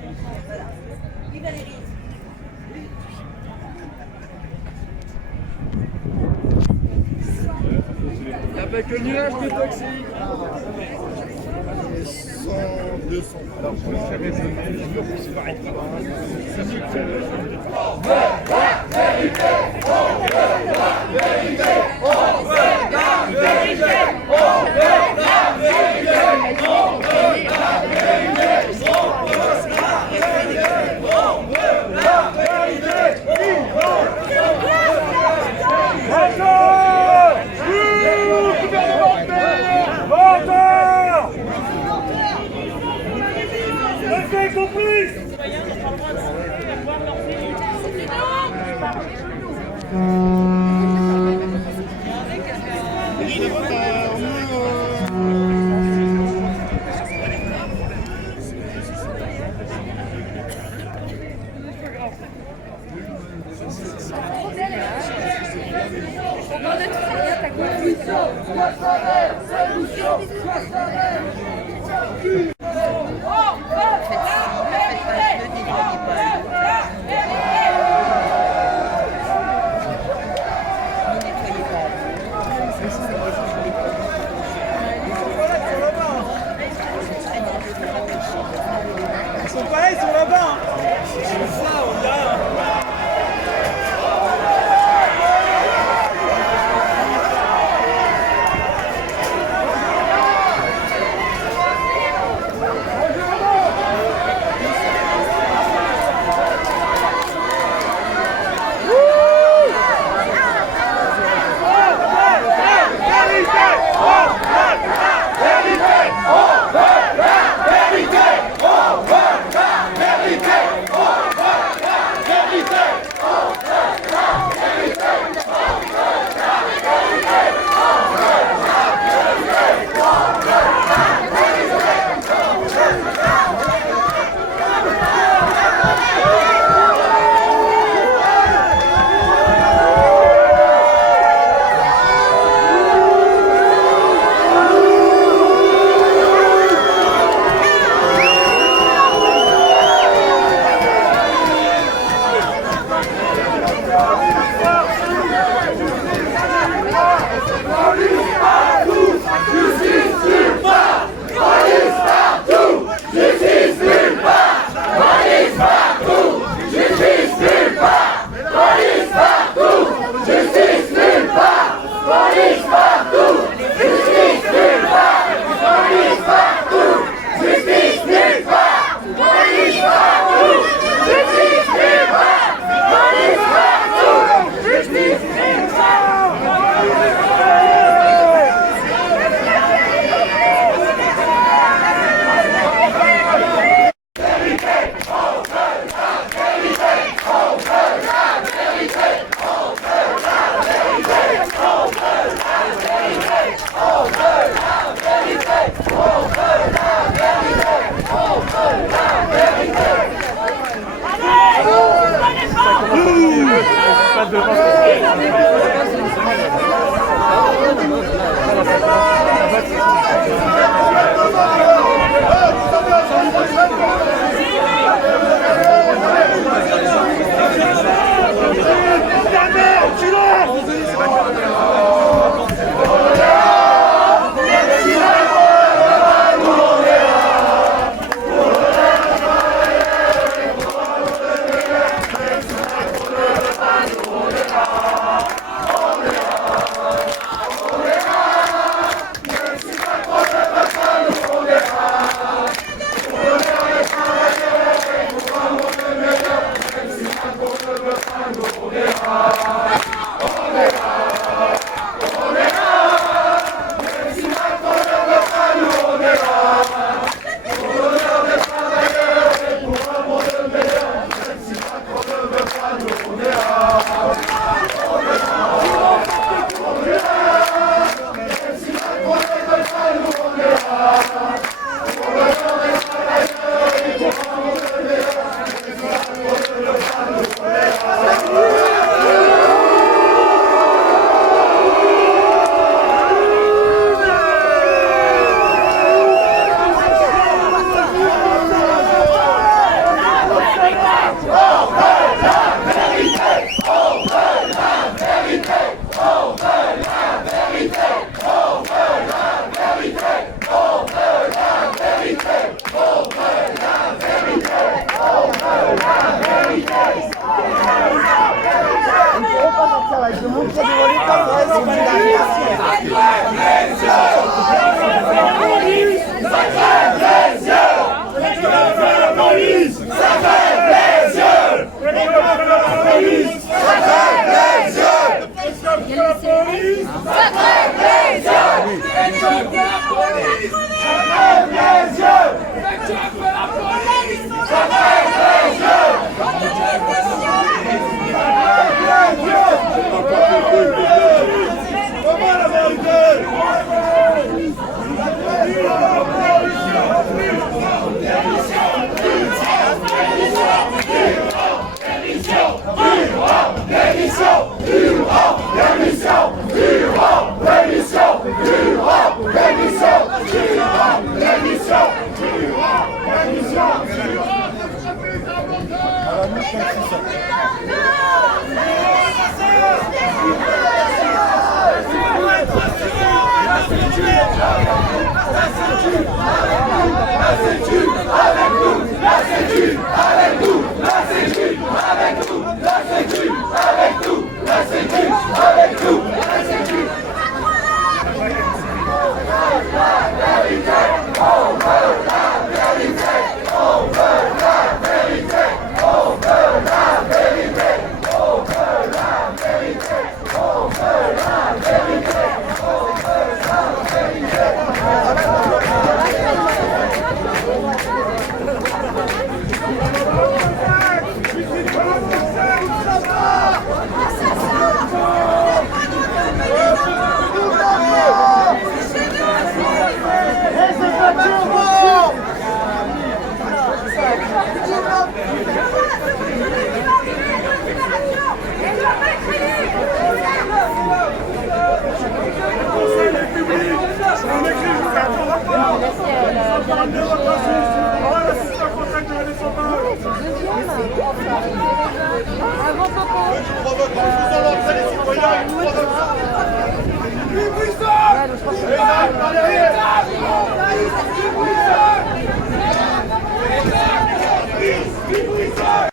Il n'y a pas que le nuage de toxique. 100, 200. Alors, je me fais raisonner. C'est pareil. C'est mieux que Ils sont pareils, ils sont là-bas. C'est ça, on dirait.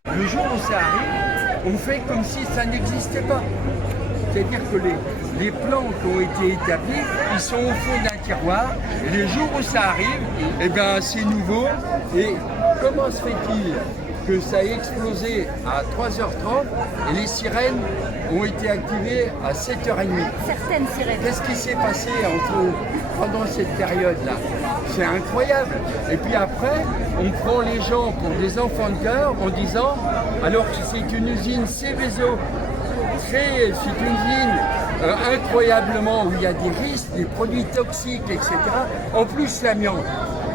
Le jour où ça arrive, on fait comme si ça n'existait pas. C'est-à-dire que les plans qui ont été établis, ils sont au fond d'un tiroir, et les jours où ça arrive, eh bien c'est nouveau. Et comment se fait-il que ça ait explosé à 3h30 et les sirènes ont été activées à 7h30? Certaines sirènes. Qu'est-ce qui s'est passé pendant cette période-là? C'est incroyable. Et puis après, on prend les gens pour des enfants de cœur en disant, alors que c'est une usine Seveso, c'est une usine incroyablement où il y a des risques, des produits toxiques, etc. En plus l'amiante.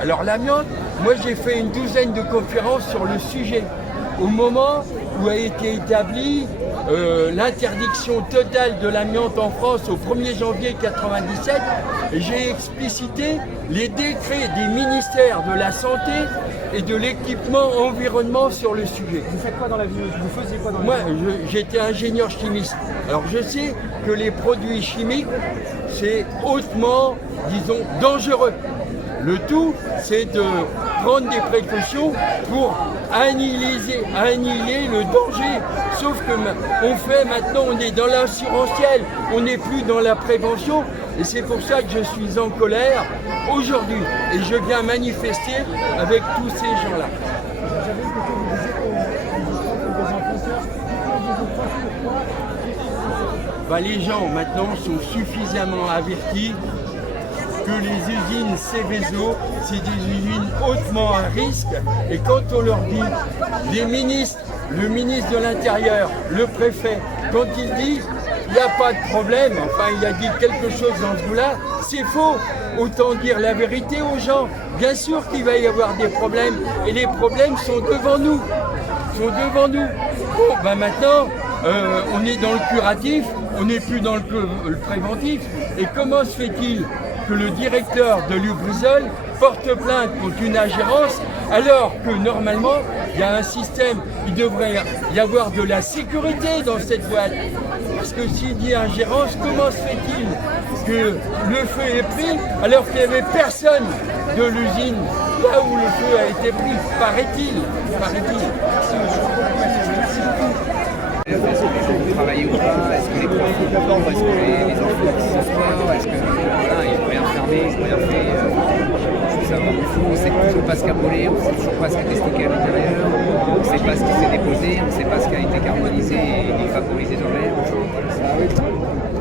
Alors l'amiante, moi j'ai fait une douzaine de conférences sur le sujet. Au moment où a été établie l'interdiction totale de l'amiante en France au 1er janvier 1997, j'ai explicité les décrets des ministères de la Santé et de l'équipement environnement sur le sujet. Vous faites quoi dans la vie? Vous faisiez quoi dans la vie? Moi, j'étais ingénieur chimiste. Alors je sais que les produits chimiques, c'est hautement, disons, dangereux. Le tout, c'est de prendre des précautions pour annihiler le danger. Sauf que maintenant, on est dans l'assurantiel, on n'est plus dans la prévention. Et c'est pour ça que je suis en colère aujourd'hui. Et je viens manifester avec tous ces gens-là. J'avais écouté, vous disiez que des imposteurs, Les gens maintenant sont suffisamment avertis que les usines Seveso, c'est des usines hautement à risque. Et quand on leur dit, les ministres, le ministre de l'Intérieur, le préfet, quand ils disent il n'y a pas de problème, enfin il a dit quelque chose dans ce goût-là, c'est faux. Autant dire la vérité aux gens. Bien sûr qu'il va y avoir des problèmes, et les problèmes sont devant nous. Bon, maintenant, on est dans le curatif, on n'est plus dans le préventif. Et comment se fait-il que le directeur de Lubrizol porte plainte contre une ingérence alors que normalement il y a un système, il devrait y avoir de la sécurité dans cette boîte. Parce que s'il dit ingérence, comment se fait-il que le feu est pris alors qu'il n'y avait personne de l'usine là où le feu a été pris, paraît-il. Est-ce que les gens vont travailler ou pas? Est-ce que les profs vont comprendre? Est-ce que les enfants qui sont sport? Est-ce que voilà, ils vont rien fermer, ils vont rien fait? Je veux savoir où on ne sait toujours pas ce qu'a volé, on ne sait toujours pas ce qui est stocké à l'intérieur, on ne sait pas ce qui s'est déposé, on ne sait pas ce qui a été carbonisé et vaporisé dans l'air.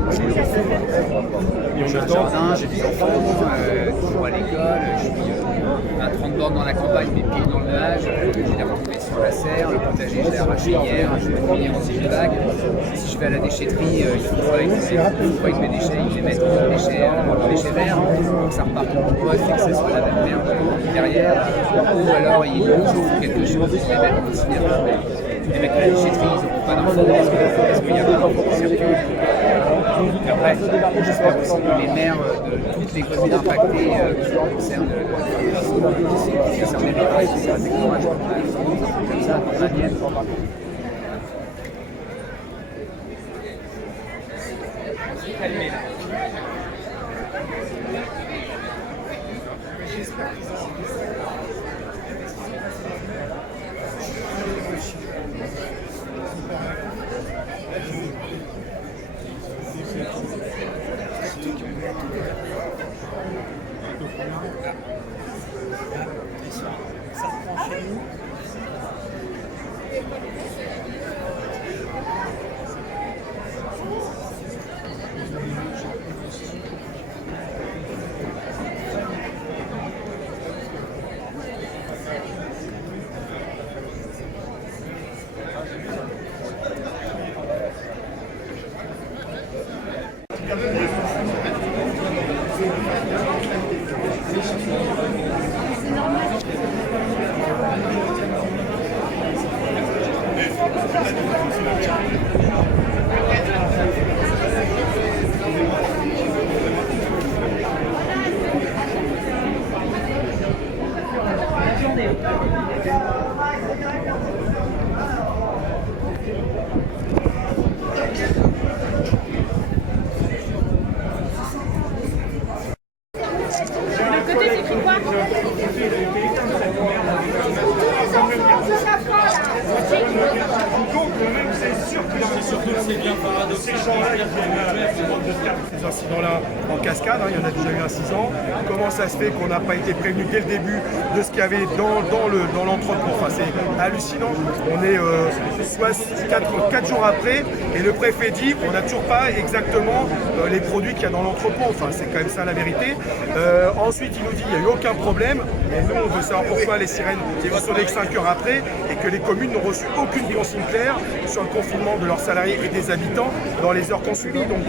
C'est J'ai un jardin, j'ai des enfants, toujours à l'école, je suis à 30 bornes dans la campagne, mes pieds dans le nuage, j'ai la retrouvée sur la serre, le potager je l'ai arraché hier, je vais finir en 6 vagues. Si je vais à la déchetterie, il faut pas avec mes déchets, ils les mettent dans le déchet vert, donc ça repart au compost et que ça soit la même merde derrière, ou alors ils ouvrent quelque chose, ils les mettent en incinérateur. Les mecs à la déchetterie, ils n'ont pas d'infos, est-ce qu'il y a pas d'infos qui circulent? Après, j'espère aussi que les maires de toutes les communes impactées qui concernent par la technorage, comme ça, dans la mienne. Ces incidents-là en cascade, il y en a déjà eu un 6 ans. Comment ça se fait qu'on n'a pas été prévenu dès le début de ce qu'il y avait dans l'entrepôt? Enfin, c'est hallucinant. On est 4 jours après et le préfet dit qu'on n'a toujours pas exactement les produits qu'il y a dans l'entrepôt. Enfin, c'est quand même ça la vérité. Ensuite, il nous dit qu'il n'y a eu aucun problème. Et nous, on veut savoir pourquoi les sirènes vont sonner que 5 heures après et que les communes n'ont reçu aucune consigne claire sur le confinement de leurs salariés et des habitants dans les heures qu'on suivi. Donc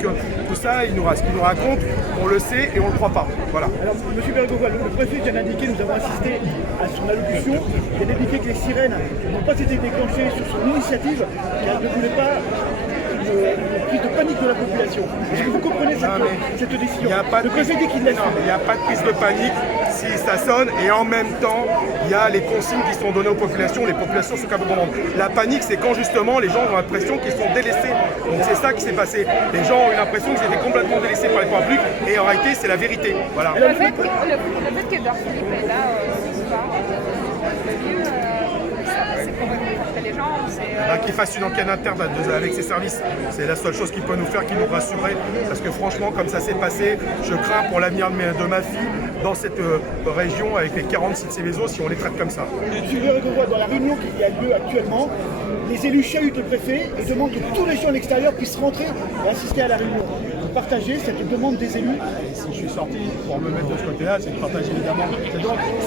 tout ça, ce qu'il nous raconte, on le sait et on ne le croit pas. Voilà. Alors, M. Bergoval, le préfet vient d'indiquer, nous avons assisté à son allocution, il a indiqué que les sirènes n'ont pas été déclenchées sur son initiative, car elle ne voulait pas une prise de panique de la population. Est-ce que vous comprenez cette décision? Le préfet dit qu'il laisse. Non, il n'y a pas de prise de panique si ça sonne et en même temps, il y a les consignes qui sont données aux populations, les populations sont capables de comprendre. La panique, c'est quand justement les gens ont l'impression qu'ils sont délaissés. Donc c'est ça qui s'est passé. Les gens ont eu l'impression qu'ils étaient complètement délaissés par les pouvoirs publics et en réalité, c'est la vérité. Voilà. Le fait que Edouard Philippe est là ce soir, c'est pour réconforter les gens. Qu'il fasse une enquête interne avec ses services. C'est la seule chose qu'il peut nous faire, qui nous rassurer. Parce que franchement, comme ça s'est passé, je crains pour l'avenir de ma fille dans cette région avec les 40 sites Céveso si on les traite comme ça. Monsieur Bergoval, dans la réunion qui a lieu actuellement, les élus chahutent le préfet et demandent que tous les gens à l'extérieur puissent rentrer et assister à la réunion. Vous partagez cette demande des élus? Si je suis sorti pour me mettre de ce côté-là, c'est de partager évidemment.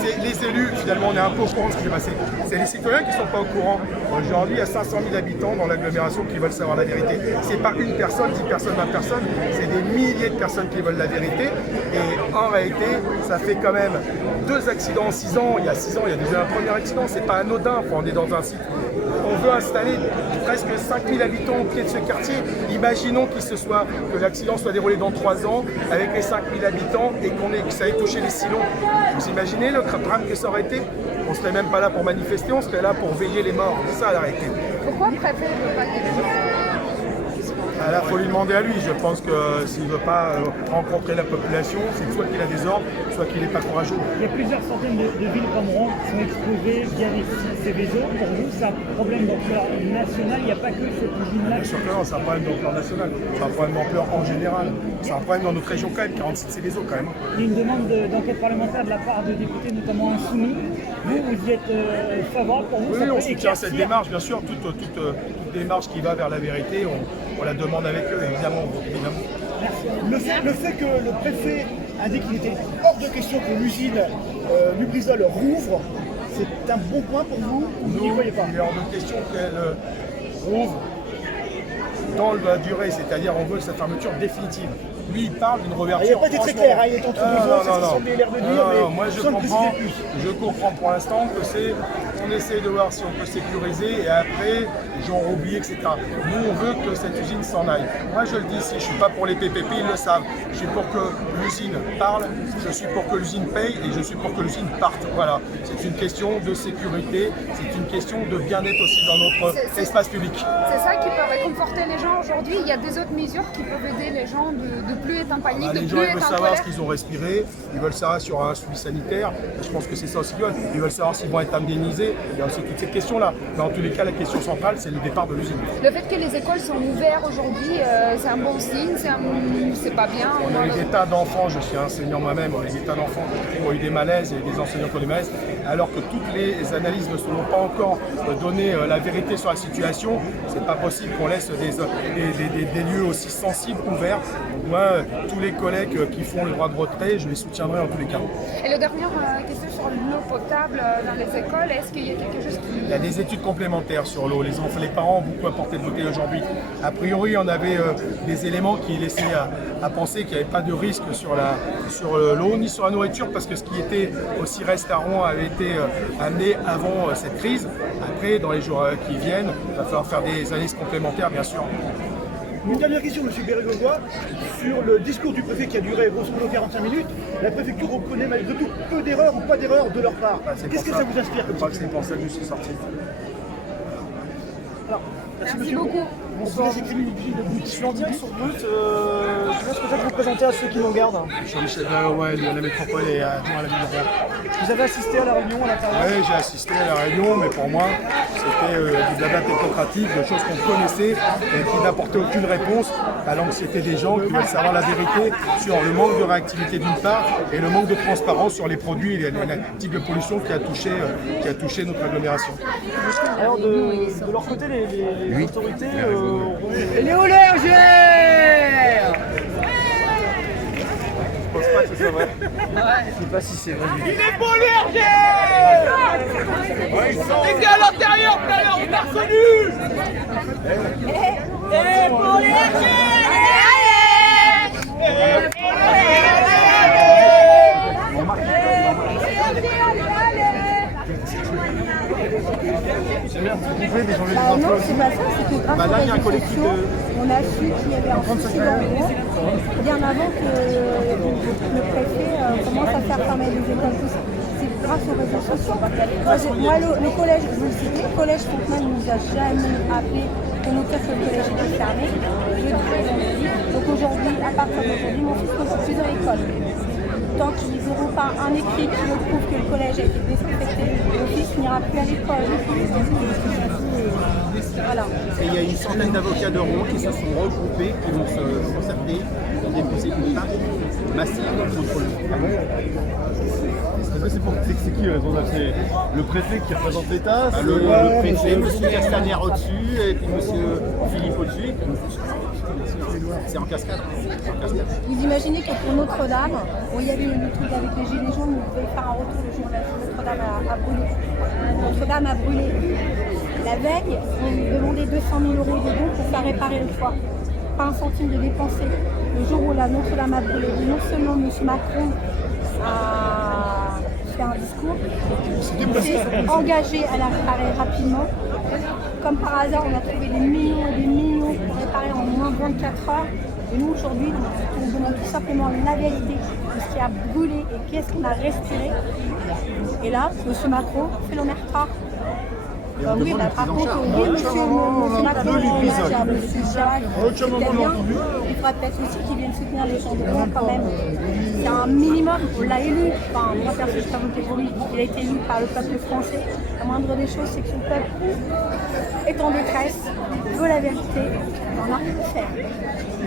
C'est les élus, finalement, on est un peu au courant de ce qui s'est passé. C'est les citoyens qui ne sont pas au courant. Aujourd'hui, il y a 500 000 habitants dans l'agglomération qui veulent savoir la vérité. C'est pas une personne, 10 personnes, 20 personnes, c'est des milliers de personnes qui veulent la vérité. Et en réalité, ça fait quand même 2 accidents en 6 ans. Il y a 6 ans, il y a déjà un premier accident. C'est pas anodin. Enfin, on est dans un site. On veut installer presque 5000 habitants au pied de ce quartier. Imaginons que l'accident soit déroulé dans 3 ans avec les 5000 habitants et que ça ait touché les silos. Vous imaginez le drame que ça aurait été? On ne serait même pas là pour manifester, on serait là pour veiller les morts. C'est ça la réalité. Pourquoi le préfet ne veut pas qu'il Il faut lui demander à lui. Je pense que s'il ne veut pas rencontrer la population, c'est soit qu'il a des ordres, soit qu'il n'est pas courageux. Il y a plusieurs centaines de villes comme Rouen qui sont exposées via les Céveso. Pour vous, c'est un problème d'ampleur nationale. Il n'y a pas que cette usine-là. Bien sûr que non, c'est un problème d'ampleur nationale. C'est un problème d'ampleur en général. C'est un problème dans notre région quand même, 46 Céveso quand même. Il y a une demande d'enquête parlementaire de la part de députés, notamment insoumis. Vous y êtes favorable pour vous? Oui, on soutient cette démarche, bien sûr. Toute démarche qui va vers la vérité, on la demande avec eux, évidemment. Le fait que le préfet indique qu'il était hors de question que l'usine Lubrizol rouvre, c'est un bon point pour vous ou vous n'y Nous, voyez pas? il est hors de question qu'elle rouvre dans la durée, c'est-à-dire on veut sa fermeture définitive. Lui, il parle d'une Il n'a réouverture. pas été très clair, hein, il est entre deux ans, ça semblait l'air de dire, mais moi sans le préciser plus. je comprends pour l'instant que c'est, on essaie de voir si on peut sécuriser et après, les gens ont oublié, etc. Nous, on veut que cette usine s'en aille. Moi, je le dis, si je suis pas pour les PPP, ils le savent. Je suis pour que l'usine parle, je suis pour que l'usine paye et je suis pour que l'usine parte. Voilà, c'est une question de sécurité, c'est une question de bien-être aussi dans notre espace public. C'est ça qui peut réconforter les gens aujourd'hui. Il y a des autres mesures qui peuvent aider les gens de plus être en panique, de Les plus gens ils être veulent en savoir colère. ce qu'ils ont respiré, ils veulent savoir sur un suivi sanitaire, je pense que c'est ça aussi qu'ils veulent. Ils veulent savoir s'ils vont être indemnisés, il y a aussi toutes ces questions-là. Mais en tous les cas, la question centrale, c'est le départ de l'usine. Le fait que les écoles sont ouvertes aujourd'hui, c'est un bon signe, c'est pas bien. On a eu des tas d'enfants, je suis enseignant moi-même, on a eu des tas d'enfants qui ont eu des malaises et des enseignants qui ont eu des malaises, alors que toutes les analyses ne sont pas encore donné la vérité sur la situation. C'est pas possible qu'on laisse des lieux aussi sensibles ouverts. Donc moi, tous les collègues qui font le droit de retrait, je les soutiendrai en tous les cas. Et la dernière question sur l'eau potable dans les écoles, est-ce qu'il y a quelque chose qui... Il y a des études complémentaires sur l'eau. Les parents ont beaucoup apporté de bouteilles aujourd'hui. A priori, on avait des éléments qui laissaient à penser qu'il n'y avait pas de risque sur l'eau ni sur la nourriture, parce que ce qui était aussi restaurant avait été amené avant cette crise. Après, dans les jours qui viennent, il va falloir faire des analyses complémentaires, bien sûr. Une dernière question, M. Bérégovoy, sur le discours du préfet qui a duré grosso modo 45 minutes. La préfecture reconnaît malgré tout peu d'erreurs ou pas d'erreurs de leur part. Qu'est-ce que ça vous inspire? Je crois que c'est pour ça que je suis sorti. Alors, Merci beaucoup. Bonsoir. Je suis en direct sur Brut. Je laisse peut-être vous présenter à ceux qui nous regardent. Jean-Michel Barouel de la métropole et adjoint à la ville de Rouen. Vous avez assisté à la réunion à l'intérieur? Oui, j'ai assisté à la réunion, mais pour moi, c'était du blabla technocratique, de choses qu'on connaissait et qui n'apportaient aucune réponse à l'anxiété des gens qui veulent savoir la vérité sur le manque de réactivité d'une part et le manque de transparence sur les produits et les types de pollution qui a touché notre agglomération. Alors de leur côté, les autorités Néo-Lergère. je pense pas que ce soit vrai. Je sais pas si c'est vrai. Il est pour Lergère. T'étais à l'intérieur, tout à l'heure, on t'a reconnu. Et pour Bah non, c'est pas ça, c'est que grâce aux réseaux sociaux, on a su qu'il y avait un souci dans le groupe, bien avant que le préfet commence à faire fermer les écoles, tout ça. C'est grâce aux réseaux sociaux. Moi, le collège, je vous le citez, le collège Fontenay ne nous a jamais appelé pour nous dire que le collège était fermé. Je le dis. Donc aujourd'hui, à partir d'aujourd'hui, mon fils ne va plus à l'école. Tant qu'ils n'auront pas un écrit qui me prouve que le collège a été désinfecté, mon fils n'ira plus à l'école. Voilà. Et il y a une centaine d'avocats de Rouen qui se sont regroupés, qui vont se concerter pour déposer une plainte massive contre lui. C'est qui le responsable? C'est le préfet qui représente l'État? Le préfet, M. Castaner au-dessus, et puis M. Philippe au-dessus. Et puis c'est en cascade. Vous imaginez que pour Notre-Dame, il y avait le truc avec les gilets jaunes, on pouvait faire un retour le jour où Notre-Dame a brûlé. Notre-Dame a brûlé. La veille, on demandait 200 000 € de dons pour faire réparer le toit. Pas un centime de dépensé. Le jour où la Notre-Dame a brûlé, non seulement M. Macron a fait un discours, il s'est engagé à la réparer rapidement. Comme par hasard, on a trouvé des millions et des millions pour réparer en moins de 24 heures. Et nous, aujourd'hui, on demande tout simplement la vérité de ce qui a brûlé et qu'est-ce qu'on a respiré. Et là, M. Macron fait l'omerta. Oui, par contre, oui, M. Macron est hommage à M. Chirac, c'est très bien. Il faudra peut-être aussi qu'il vienne soutenir les gens de Rouen quand même. C'est un minimum, on l'a élu. Enfin, moi, perso, je ne suis pas voté pour lui. Il a été élu par le peuple français. La moindre des choses, c'est que son peuple est en détresse, veut la vérité, on n'a rien à faire.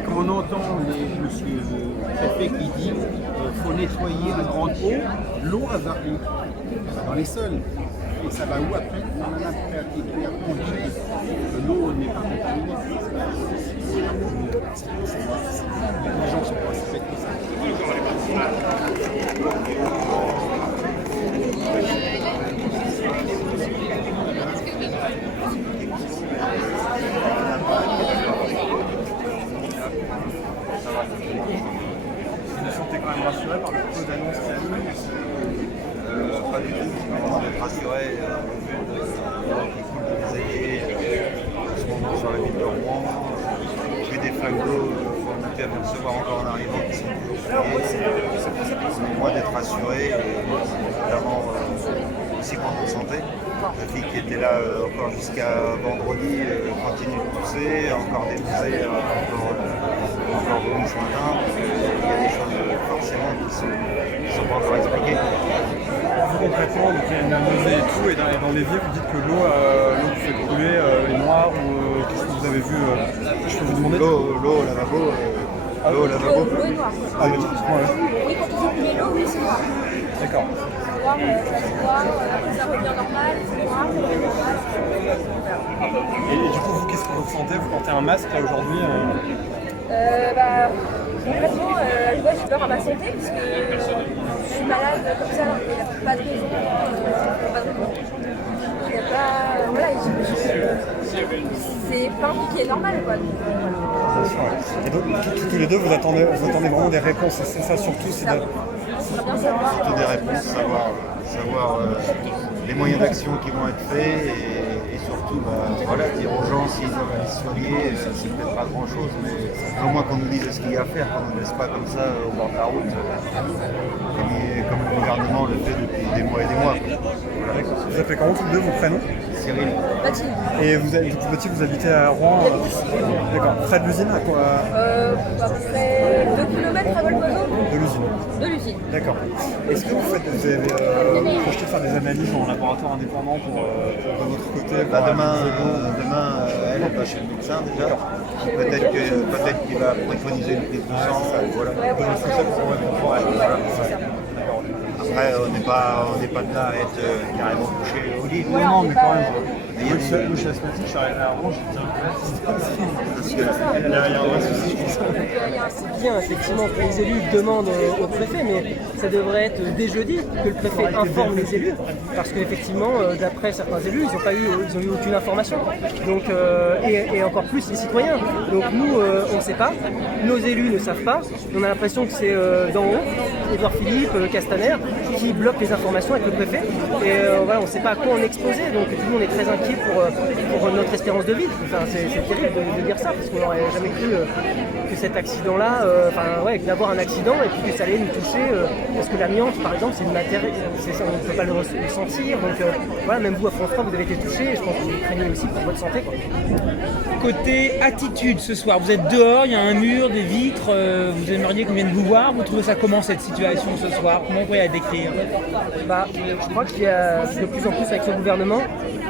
Quand on entend monsieur le préfet qui dit qu'il faut nettoyer un grand pot, l'eau va dans les sols. Et ça va où après? On dit que l'eau n'est pas contaminée. Les gens sont pas aussi bêtes que ça. Vous vous sentez quand même rassuré par le peu d'annonces qu'il y a eu? Pas du tout, je suis content d'être rassuré au vu de qui coule des alliés en ce moment sur la ville de Rouen. J'ai des flaques d'eau qu'on a pu apercevoir encore en arrivant qui sont toujours fouillées. C'est moi d'être rassuré et évidemment aussi content de santé. La fille qui était là encore jusqu'à vendredi continue de tousser, encore des nausées, encore vomi ce matin. Il y a des choses forcément qui sont pas encore expliquées. Vous concrètement, donc, il y a une nausée et tout, et dans l'évier, vous dites que l'eau vous fait brûler, est noire, ou qu'est-ce que vous avez vu je peux vous demander? L'eau au lavabo. L'eau au lavabo. L'eau est noire. Ah oui, ouais. Oui, quand ils ont brûlé l'eau, oui, c'est noir. D'accord. C'est noir, ça se voit, après ça revient normal, c'est noir, ça revient normal. Et du coup, vous, qu'est-ce que vous ressentez? Vous portez un masque là aujourd'hui Concrètement, je vois, j'ai peur à ma santé parce que je suis malade comme ça, il n'y a pas de raison. Il n'y a pas. Voilà, c'est pas un truc qui est normal quoi. Et donc, tous les deux, vous attendez vraiment des réponses, c'est ça surtout, c'est de... Bien savoir. Surtout des réponses, savoir les moyens d'action qui vont être faits et surtout voilà, dire aux gens s'ils doivent aller se soigner, c'est peut-être pas grand chose, mais au moins qu'on nous dise ce qu'il y a à faire, qu'on ne nous laisse pas comme ça au bord de la route, comme le gouvernement le fait depuis des mois et des mois. Voilà. Vous appelez comment tous les deux vos prénoms? Cyril. Mathilde. Et vous habitez à Rouen? D'accord. Près de l'usine à quoi? À peu près 2 km à Volpozo. De l'usine. De l'usine. D'accord. Est-ce que vous avez projeté de faire des analyses en laboratoire indépendant pour de votre côté? Demain, elle va chez le médecin déjà. Peut-être qu'il va préconiser une prise de sang. Voilà. Après, on n'est pas de là à être carrément couché au lit. Non, mais quand même. Il y a je suis asthmatique, je suis arrivé à Rouen, je tiens. Il y a un vrai souci, je pense. C'est bien effectivement que les élus demandent au préfet, mais ça devrait être dès jeudi que le préfet informe les élus, parce qu'effectivement, d'après certains élus, ils ont eu aucune information. Donc, et encore plus les citoyens. Donc nous, on ne sait pas, nos élus ne savent pas. On a l'impression que c'est d'en haut, Édouard Philippe, Castaner, qui bloquent les informations avec le préfet. Et voilà, on ne sait pas à quoi on est exposé. Donc tout le monde est très inquiet pour notre espérance de vie. Enfin, c'est terrible de dire ça, parce qu'on n'aurait jamais cru que cet accident-là, d'avoir un accident et puis que ça allait nous toucher, parce que l'amiante, par exemple, c'est une matière, on ne peut pas le ressentir. Donc voilà, même vous à France 3, vous avez été touché, et je pense que vous craignez aussi pour votre santé, quoi. Côté attitude ce soir, vous êtes dehors, il y a un mur, des vitres, vous aimeriez qu'on vienne vous voir, vous trouvez ça comment cette situation ce soir? Comment vous pourriez la décrire? Je crois qu'il y a de plus en plus avec ce gouvernement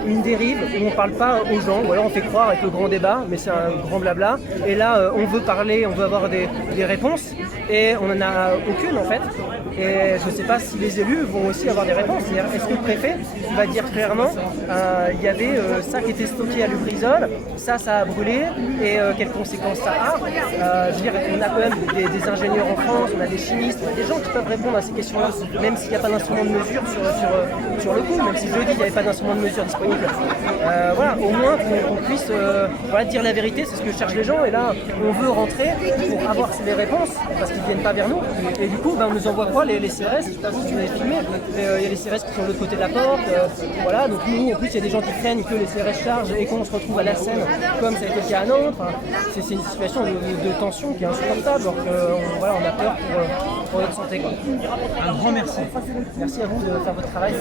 une dérive où on ne parle pas aux gens, ou alors on fait croire avec le grand débat, mais c'est un grand blabla. Et là, on veut parler, on veut avoir des réponses, et on n'en a aucune en fait. Et je ne sais pas si les élus vont aussi avoir des réponses. C'est-à-dire, est-ce que le préfet va dire clairement il y avait ça qui était stocké à Lubrizol, ça a brûlé, et quelles conséquences ça a? Je veux dire, on a quand même des ingénieurs en France, on a des chimistes, on a des gens qui peuvent répondre à ces questions-là, même s'il n'y a pas d'instrument de mesure sur le coup, même si jeudi il n'y avait pas d'instrument de mesure disponible. Voilà, au moins qu'on puisse dire la vérité, c'est ce que cherchent les gens, et là on veut rentrer pour avoir les réponses, parce qu'ils ne viennent pas vers nous, et du coup on nous envoie quoi? Les CRS, tout à l'heure tu m'avais filmé, il y a les CRS qui sont de l'autre côté de la porte, voilà, donc nous en plus il y a des gens qui craignent que les CRS chargent et qu'on se retrouve à la scène comme ça a été le cas à Nantes. Enfin, c'est une situation de tension qui est insupportable, donc on a peur pour notre santé, quoi. Un grand merci. Merci à vous de faire votre travail.